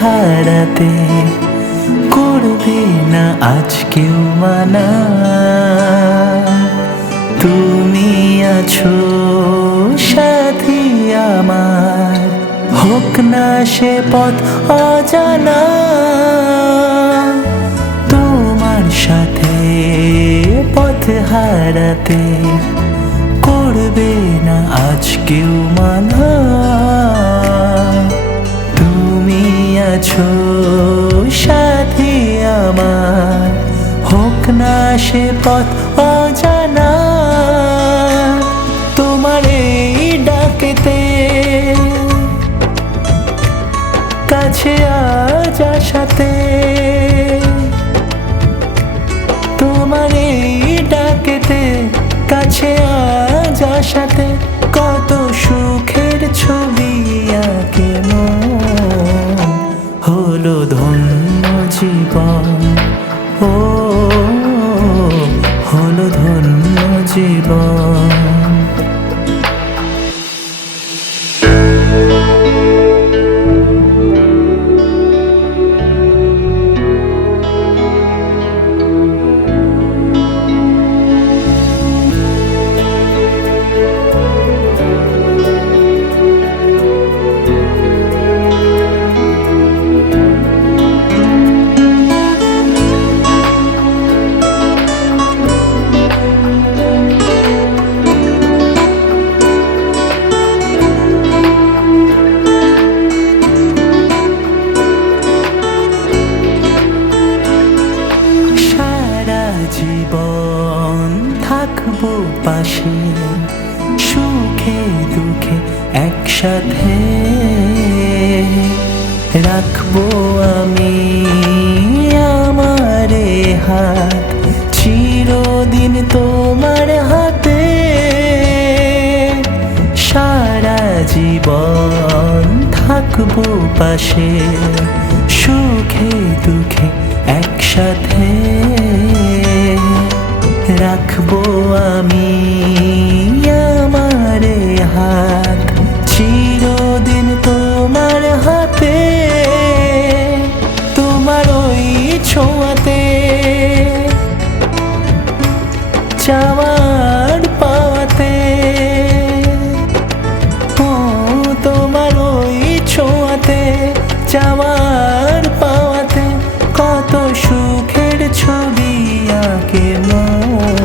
হারাতে করবে না আজ কেউ মানা। তুমি আছো সাথী আমার, হোক না সে পথ অজানা। তোমার সাথে পথ হারাতে করবে না আজ কেউ মানা। তুমি আছো সাথী আমার, হোক না সে পথ অজানা। তোমার এই ডাকেতে কাছে আজ আসাতে, তোমার এই ডাকেতে কাছে আজ আসাতে কত সুখের ছবি আঁকে মন। হলো ধন্য জীবন, ও হলো ধন্য জীবন। জীবন থাকবো পাশে, সুখে দুঃখে একসাথে রাখবো আমি আমার হাত চিরদিন তোমার হাতে। সারা জীবন থাকবো পাশে, সুখে দুঃখে একসাথে রাখবো আমি আমার হাত চিরদিন তোমার হাতে। তোমার ওই ছোঁয়াতে চাওয়ার পাওয়াতে, ও তোমার ওই ছোঁয়াতে চাওয়ার পাওয়াতে কত সুখের ছবি আঁকে মন।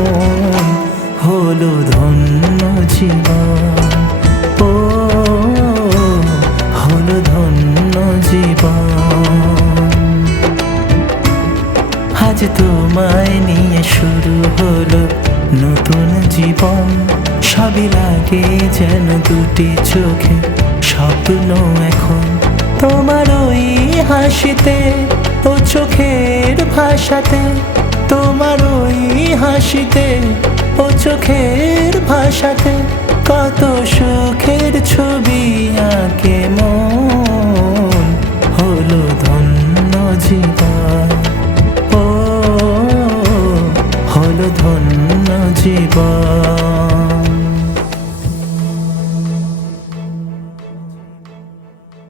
হলো ধন্য জীবন, ও হলো ধন্য জীবন। আজ তোমায় নিয়ে শুরু হলো নতুন জীবন। সবই লাগে যেন দুটি চোখে স্বপ্ন এখন। তোমার ওই হাসিতে ও চোখের ভাষাতে, তোমার ওই হাসিতে ও চোখের ভাষাতে কত সুখের ছবি আঁকে মন। হলো ধন্য জীবন, ও হলো ধন্য জীবন।